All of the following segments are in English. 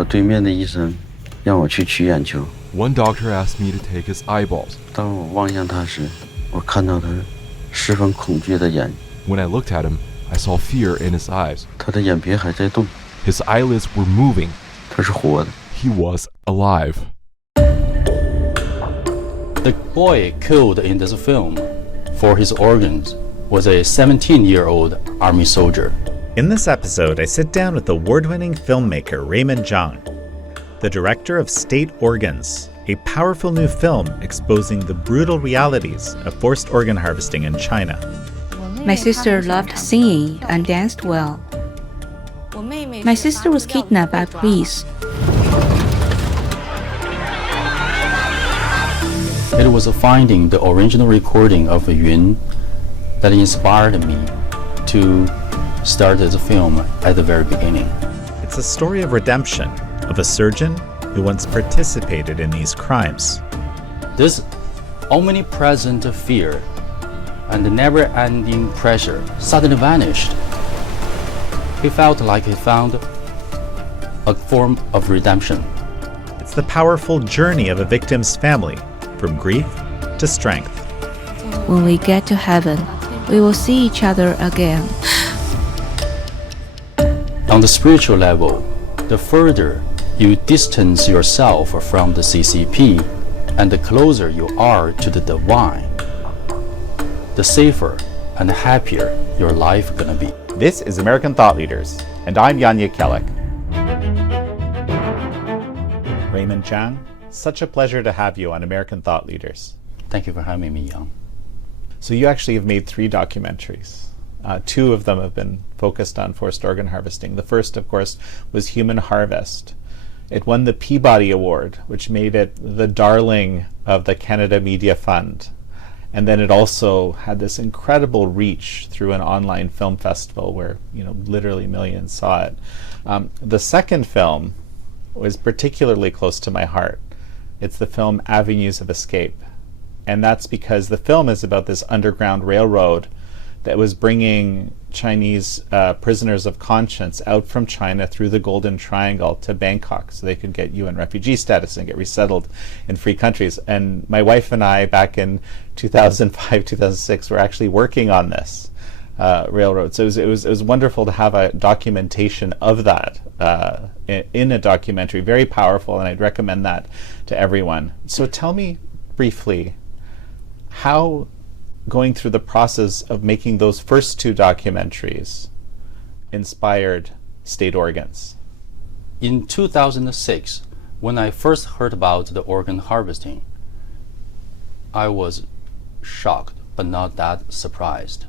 我对面的医生让我去取眼球。One doctor asked me to take his eyeballs. 当我望向他时，我看到他十分恐惧的眼。When I looked at him, I saw fear in his eyes. 他的眼皮还在动。His eyelids were moving. 他是活的。He was alive. The boy killed in this film for his organs was a 17-year-old army soldier. In this episode, I sit down with award-winning filmmaker Raymond Zhang, the director of State Organs, a powerful new film exposing the brutal realities of forced organ harvesting in China. My sister loved singing and danced well. My sister was kidnapped by police. It was finding the original recording of Yun that inspired me to start this film at the very beginning. It's a story of redemption of a surgeon who once participated in these crimes. This omnipresent fear and never-ending pressure suddenly vanished. He felt like he found a form of redemption. It's the powerful journey of a victim's family, from grief to strength. When we get to heaven, we will see each other again. On the spiritual level, the further you distance yourself from the CCP and the closer you are to the divine, the safer and happier your life gonna be. This is American Thought Leaders, and I'm Yanya Kellick. Raymond Zhang, such a pleasure to have you on American Thought Leaders. Thank you for having me, Yang. So you actually have made 3 documentaries. 2 of them have been focused on forced organ harvesting. The first, of course, was Human Harvest. It won the Peabody Award, which made it the darling of the Canada Media Fund. And then it also had this incredible reach through an online film festival where, literally millions saw it. The second film was particularly close to my heart. It's the film Avenues of Escape. And that's because the film is about this underground railroad that was bringing Chinese prisoners of conscience out from China through the Golden Triangle to Bangkok so they could get UN refugee status and get resettled in free countries. And my wife and I, back in 2005, 2006, were actually working on this railroad. So it was wonderful to have a documentation of that in a documentary, very powerful, and I'd recommend that to everyone. So tell me briefly how going through the process of making those first 2 documentaries inspired State Organs. In 2006, when I first heard about the organ harvesting, I was shocked, but not that surprised.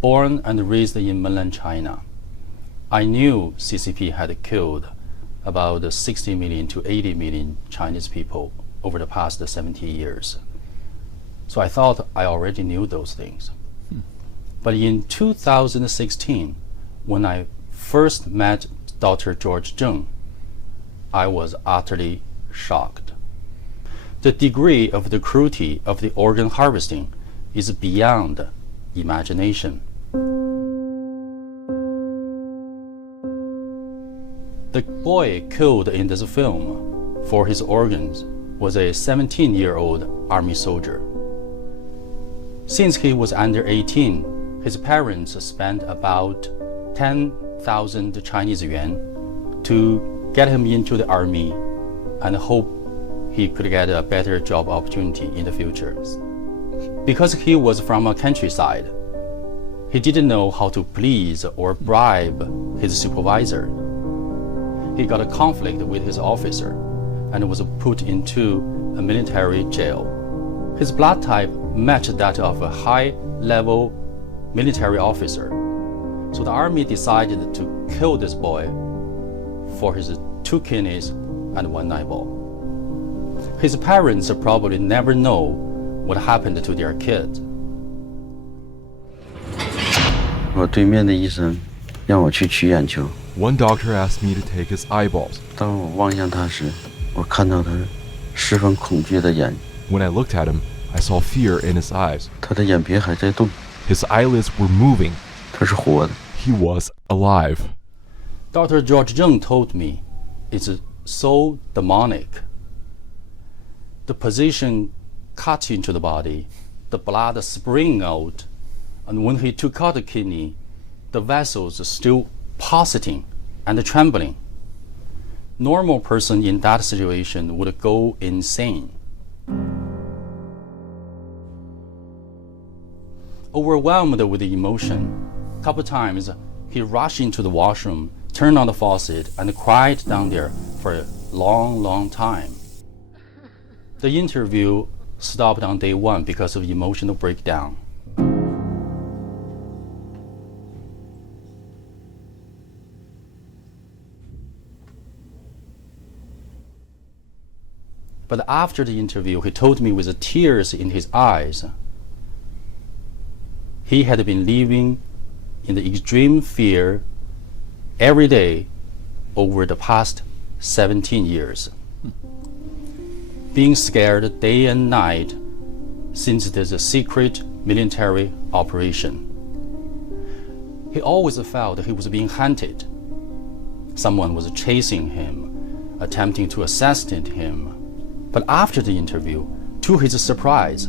Born and raised in mainland China, I knew CCP had killed about 60 million to 80 million Chinese people over the past 70 years. So I thought I already knew those things. But in 2016, when I first met Dr. George Zhang, I was utterly shocked. The degree of the cruelty of the organ harvesting is beyond imagination. The boy killed in this film for his organs was a 17-year-old army soldier. Since he was under 18, his parents spent about 10,000 Chinese yuan to get him into the army and hope he could get a better job opportunity in the future. Because he was from a countryside, he didn't know how to please or bribe his supervisor. He got a conflict with his officer and was put into a military jail. His blood type matched that of a high-level military officer. So the army decided to kill this boy for his 2 kidneys and 1 eyeball. His parents probably never know what happened to their kid. 我对面的医生让我去取眼球。 One doctor asked me to take his eyeballs. 当我望向他时，我看到他十分恐惧的眼。 When I looked at him, I saw fear in his eyes. 他的眼皮还在动。 His eyelids were moving. 他是活的。 He was alive. Dr. George Zhang told me, is so demonic. The position cut into the body, the blood spring out, and when he took out the kidney, the vessels are still pulsating and trembling. Normal person in that situation would go insane. Overwhelmed with the emotion, a couple times he rushed into the washroom, turned on the faucet, and cried down there for a long time. The interview stopped on day 1 because of emotional breakdown. But after the interview, he told me with tears in his eyes, he had been living in the extreme fear every day over the past 17 years. Being scared day and night since there's a secret military operation. He always felt he was being hunted. Someone was chasing him, attempting to assassinate him. But after the interview, to his surprise,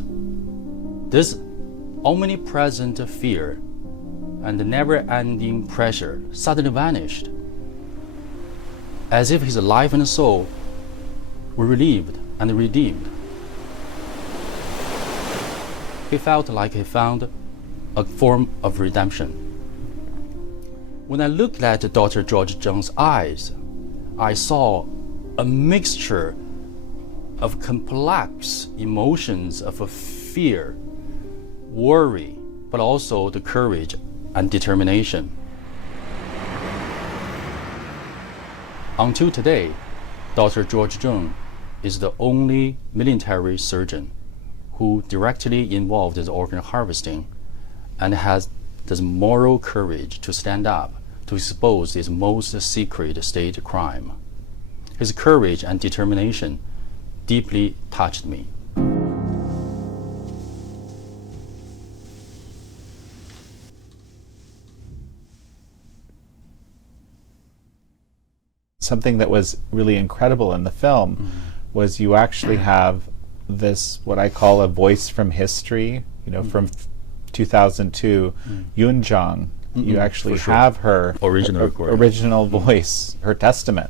this omnipresent fear and never-ending pressure suddenly vanished, as if his life and soul were relieved and redeemed. He felt like he found a form of redemption. When I looked at Dr. George Zhang's eyes, I saw a mixture of complex emotions of fear, worry, but also the courage and determination. Until today, Dr. George Zhang is the only military surgeon who directly involved in organ harvesting and has the moral courage to stand up to expose this most secret state crime. His courage and determination deeply touched me. Something that was really incredible in the film was you actually have this, what I call a voice from history, from 2002, Yun Zhang. You actually have her original voice, her testament.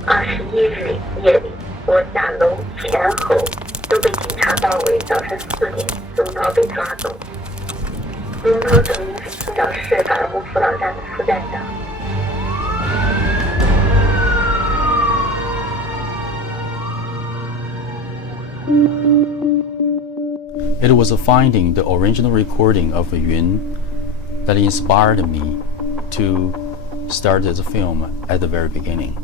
21日夜里，我下楼前后都被警察包围，早晨4点宗涛被抓走。宗涛等于是青岛市法务辅导站的副站长。 It was finding the original recording of Yun that inspired me to start this film at the very beginning.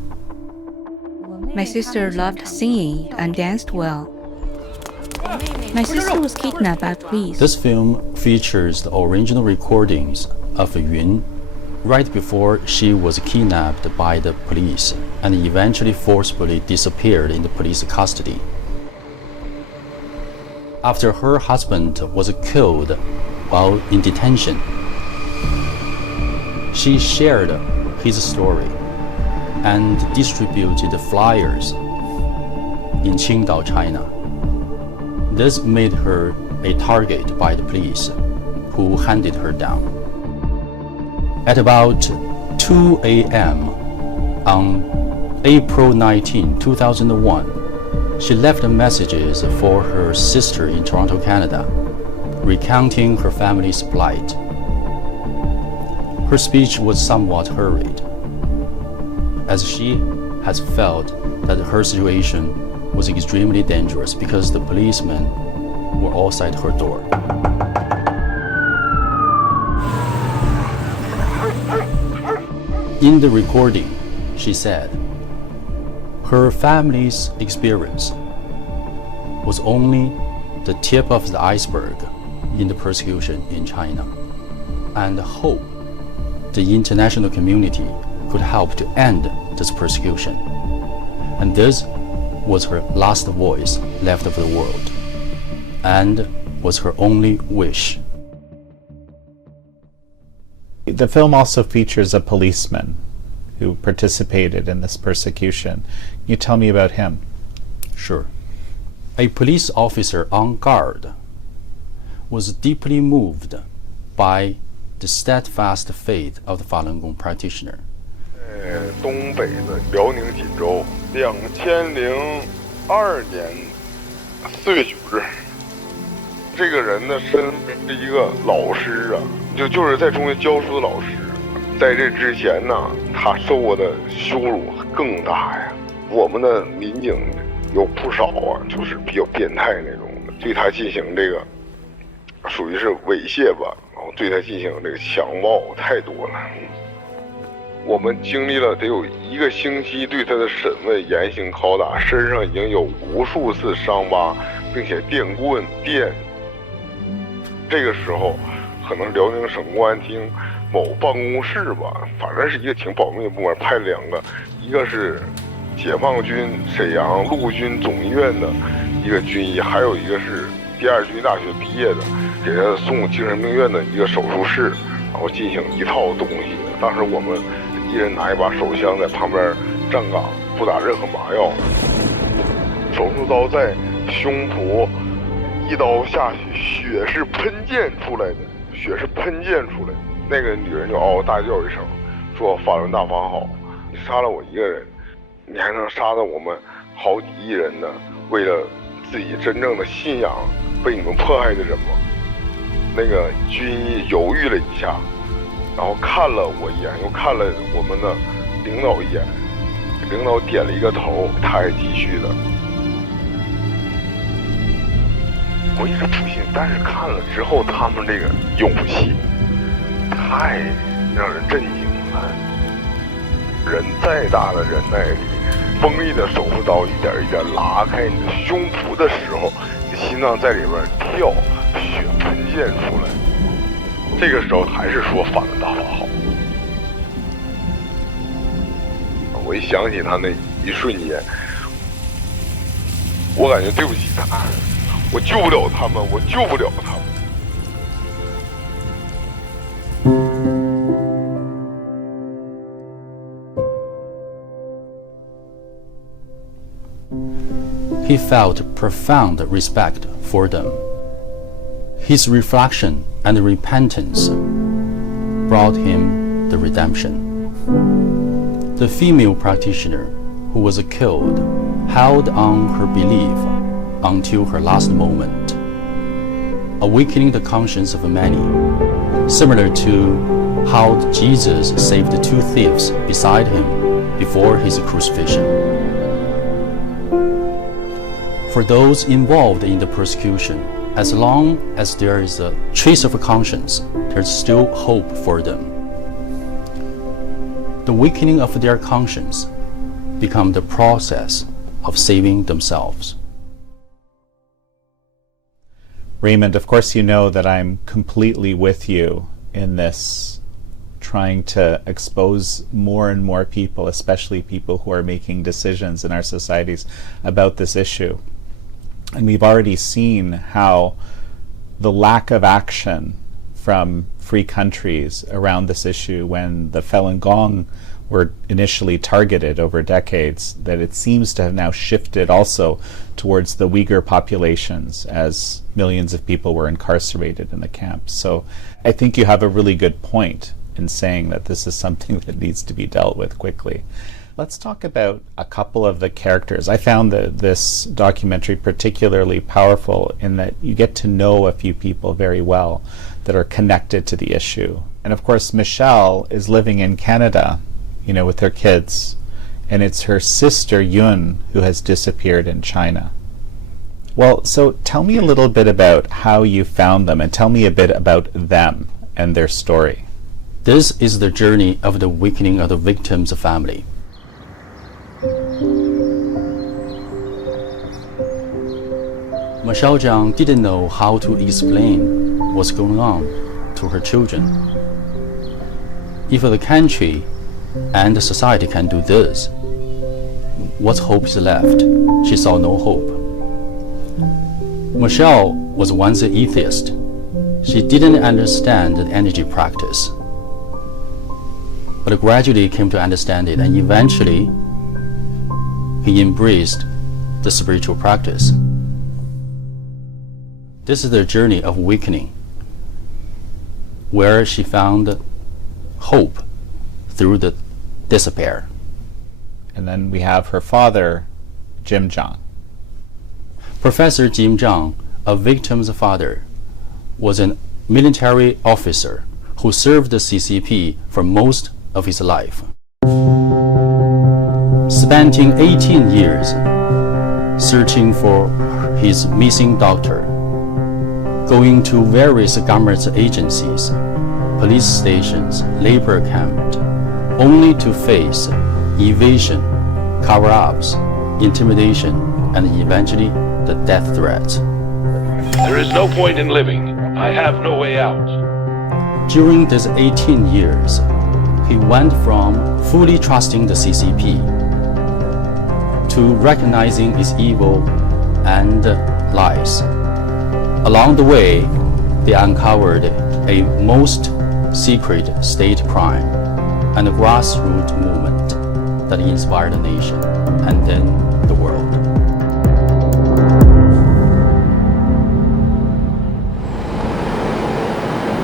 My sister loved singing and danced well. My sister was kidnapped by police. This film features the original recordings of Yun right before she was kidnapped by the police and eventually forcibly disappeared in the police custody. After her husband was killed while in detention, she shared his story and distributed flyers in Qingdao, China. This made her a target by the police, who hunted her down. At about 2 a.m. on April 19, 2001, she left messages for her sister in Toronto, Canada, recounting her family's plight. Her speech was somewhat hurried, as she has felt that her situation was extremely dangerous because the policemen were outside her door. In the recording, she said, her family's experience was only the tip of the iceberg in the persecution in China, and hope the international community could help to end this persecution. And this was her last voice left of the world, and was her only wish. The film also features a policeman who participated in this persecution. Can you tell me about him? Sure. A police officer on guard was deeply moved by the steadfast faith of the Falun Gong practitioner. 东北的辽宁锦州，2002年4月9日，这个人呢，身为一个老师啊，就是在中学教书的老师。在这之前呢，他受过的羞辱更大呀。我们的民警有不少啊，就是比较变态那种的，对他进行这个属于是猥亵吧，然后对他进行这个强暴太多了。我们经历了得有1个星期对他的审问、严刑拷打，身上已经有无数次伤疤，并且电棍电。这个时候，可能辽宁省公安厅某办公室吧，反正是一个挺保密的部门，派了2个，一个是解放军沈阳陆军总医院的一个军医，还有一个是第2军大学毕业的，给他送精神病院的一个手术室，然后进行一套东西。当时我们一人拿一把手枪在旁边站岗，不打任何麻药。手术刀在胸脯一刀下去，血是喷溅出来的，血是喷溅出来的。那个女人就嗷嗷大叫一声，说法轮大法好，你杀了我一个人，你还能杀到我们好几亿人呢？为了自己真正的信仰被你们迫害的人吗？那个军医犹豫了一下，然后看了我一眼，又看了我们的领导一眼，领导点了一个头，他还继续的。我一直不信，但是看了之后，他们这个勇气太让人震惊了。人再大的忍耐力，锋利的手术刀一点一点拉开你的胸脯的时候，你心脏在里边跳，血喷溅出来。这个时候还是说法轮大法好。我一想起他那一瞬间，我感觉对不起他，我救不了他们，我救不了他们。He felt profound respect for them. His reflection and repentance brought him the redemption. The female practitioner who was killed held on her belief until her last moment, awakening the conscience of many, similar to how Jesus saved the 2 thieves beside him before his crucifixion. For those involved in the persecution, as long as there is a trace of a conscience, there's still hope for them. The weakening of their conscience becomes the process of saving themselves. Raymond, of course you know that I'm completely with you in this, trying to expose more and more people, especially people who are making decisions in our societies about this issue. And we've already seen how the lack of action from free countries around this issue when the Falun Gong were initially targeted over decades, that it seems to have now shifted also towards the Uyghur populations as millions of people were incarcerated in the camps. So I think you have a really good point in saying that this is something that needs to be dealt with quickly. Let's talk about a couple of the characters. I found this documentary particularly powerful in that you get to know a few people very well that are connected to the issue. And of course, Michelle is living in Canada, with her kids, and it's her sister Yun who has disappeared in China. Well, so tell me a little bit about how you found them, and tell me a bit about them and their story. This is the journey of the awakening of the victim's family. Michelle Zhang didn't know how to explain what's going on to her children. If the country and the society can do this, what hope is left? She saw no hope. Michelle was once an atheist. She didn't understand the energy practice. but gradually came to understand it, and eventually he embraced the spiritual practice. This is the journey of awakening, where she found hope through the despair. And then we have her father, Jim Zhang. Professor Jim Zhang, a victim's father, was a military officer who served the CCP for most of his life. Spending 18 years searching for his missing daughter, going to various government agencies, police stations, labor camps, only to face evasion, cover-ups, intimidation, and eventually the death threat. There is no point in living. I have no way out. During these 18 years, he went from fully trusting the CCP to recognizing its evil and lies. Along the way, they uncovered a most secret state crime and a grassroots movement that inspired the nation and then the world.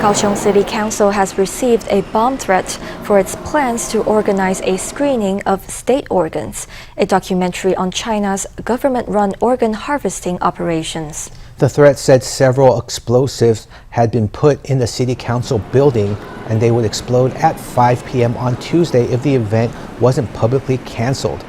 Kaohsiung City Council has received a bomb threat for its plans to organize a screening of state organs, a documentary on China's government-run organ harvesting operations. The threat said several explosives had been put in the City Council building and they would explode at 5 p.m. on Tuesday if the event wasn't publicly canceled.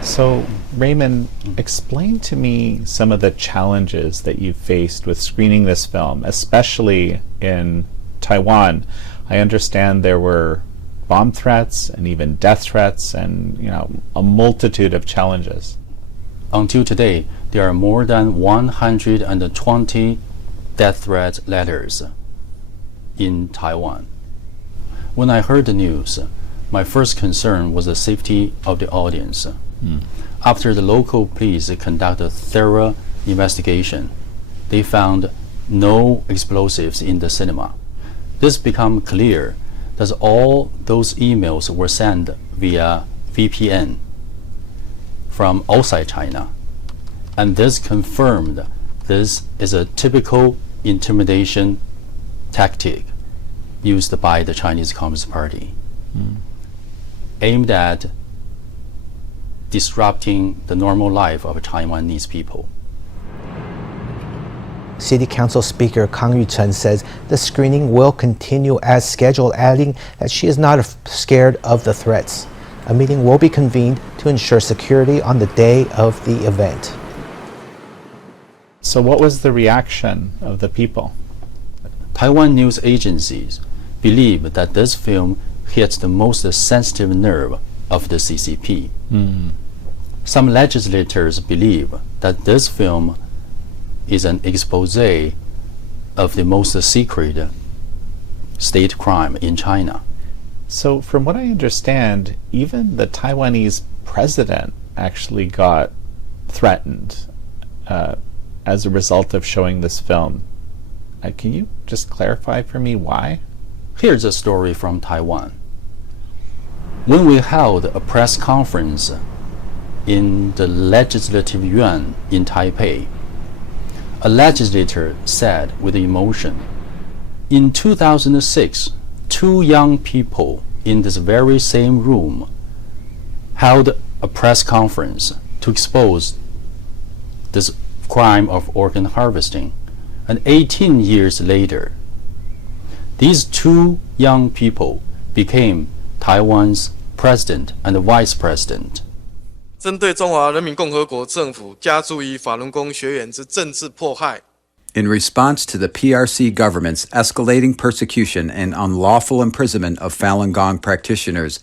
So, Raymond, explain to me some of the challenges that you faced with screening this film, especially in Taiwan. I understand there were bomb threats and even death threats and, a multitude of challenges. Until today, there are more than 120 death threat letters in Taiwan. When I heard the news, my first concern was the safety of the audience. After the local police conducted a thorough investigation, they found no explosives in the cinema. This became clear that all those emails were sent via VPN from outside China, and this confirmed this is a typical intimidation tactic used by the Chinese Communist Party, aimed at disrupting the normal life of Taiwanese people. City Council Speaker Kang Yu-chen says the screening will continue as scheduled, adding that she is not scared of the threats. A meeting will be convened to ensure security on the day of the event. So what was the reaction of the people? Taiwan news agencies believe that this film hits the most sensitive nerve of the CCP. Some legislators believe that this film is an expose of the most secret state crime in China. So from what I understand, even the Taiwanese president actually got threatened as a result of showing this film. Can you just clarify for me why? Here's a story from Taiwan. When we held a press conference in the Legislative Yuan in Taipei, a legislator said with emotion, in 2006, two young people in this very same room held a press conference to expose this crime of organ harvesting. And 18 years later, these two young people became Taiwan's president and vice president. 针对中华人民共和国政府加诸于法轮功学员之政治迫害 In response to the PRC government's escalating persecution and unlawful imprisonment of Falun Gong practitioners,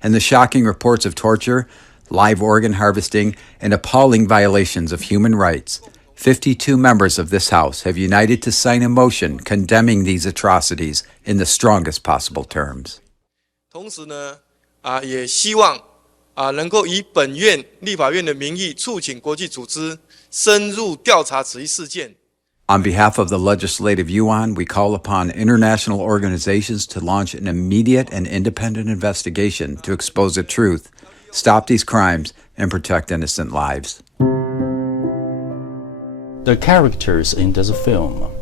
and the shocking reports of torture, live organ harvesting, and appalling violations of human rights, 52 members of this House have united to sign a motion condemning these atrocities in the strongest possible terms. 同时呢也希望能够以本院立法院的名义促请国际组织深入调查此一事件。On behalf of the Legislative Yuan, we call upon international organizations to launch an immediate and independent investigation to expose the truth, stop these crimes, and protect innocent lives. The characters in this film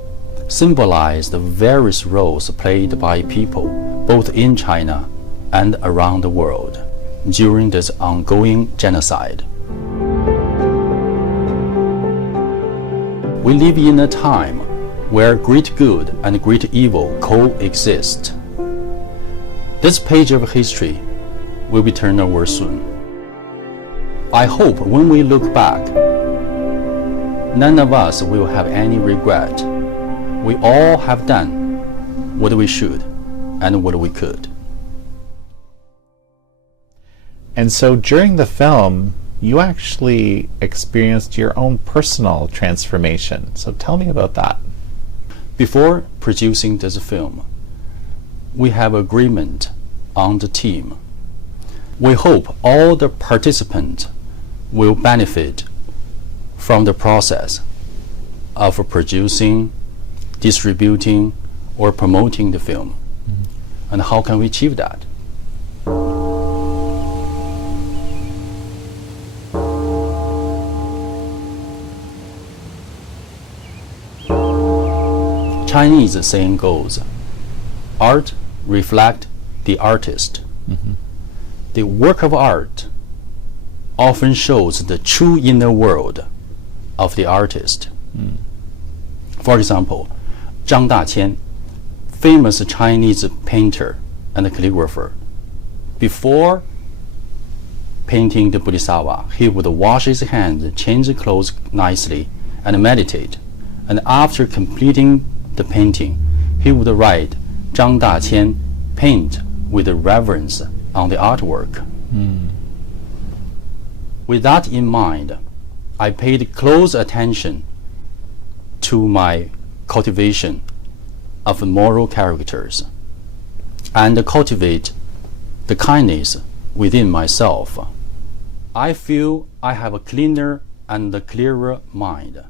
symbolize the various roles played by people both in China and around the world during this ongoing genocide. We live in a time where great good and great evil coexist. This page of history will be turned over soon. I hope when we look back, none of us will have any regret. We all have done what we should and what we could. And so during the film, you actually experienced your own personal transformation. So tell me about that. Before producing this film, we have agreement on the team. We hope all the participants will benefit from the process of producing, distributing, or promoting the film. And how can we achieve that? Chinese saying goes, art reflects the artist. The work of art often shows the true inner world of the artist. For example, Zhang Daqian, famous Chinese painter and calligrapher, before painting the Bodhisattva, he would wash his hands, change clothes nicely, and meditate. And after completing the painting, he would write Zhang Daqian paint with reverence on the artwork. With that in mind, I paid close attention to my cultivation of moral characters and cultivate the kindness within myself. I feel I have a cleaner and a clearer mind.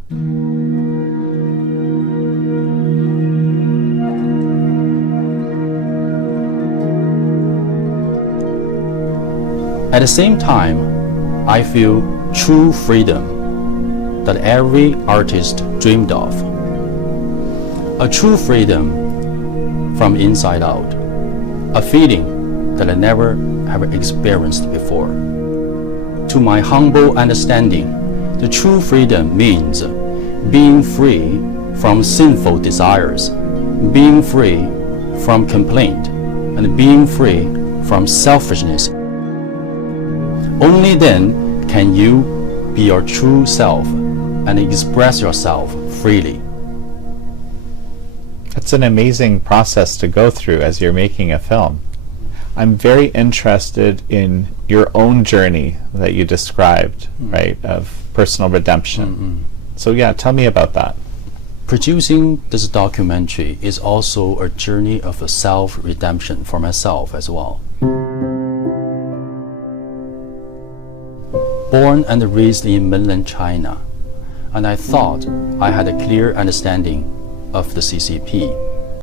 At the same time, I feel true freedom that every artist dreamed of. A true freedom from inside out, a feeling that I never have experienced before. To my humble understanding, the true freedom means being free from sinful desires, being free from complaint, and being free from selfishness. Only then can you be your true self and express yourself freely. It's an amazing process to go through as you're making a film. I'm very interested in your own journey that you described, right, of personal redemption. So yeah, tell me about that. Producing this documentary is also a journey of a self-redemption for myself as well. Born and raised in mainland China, and I thought I had a clear understanding of the CCP.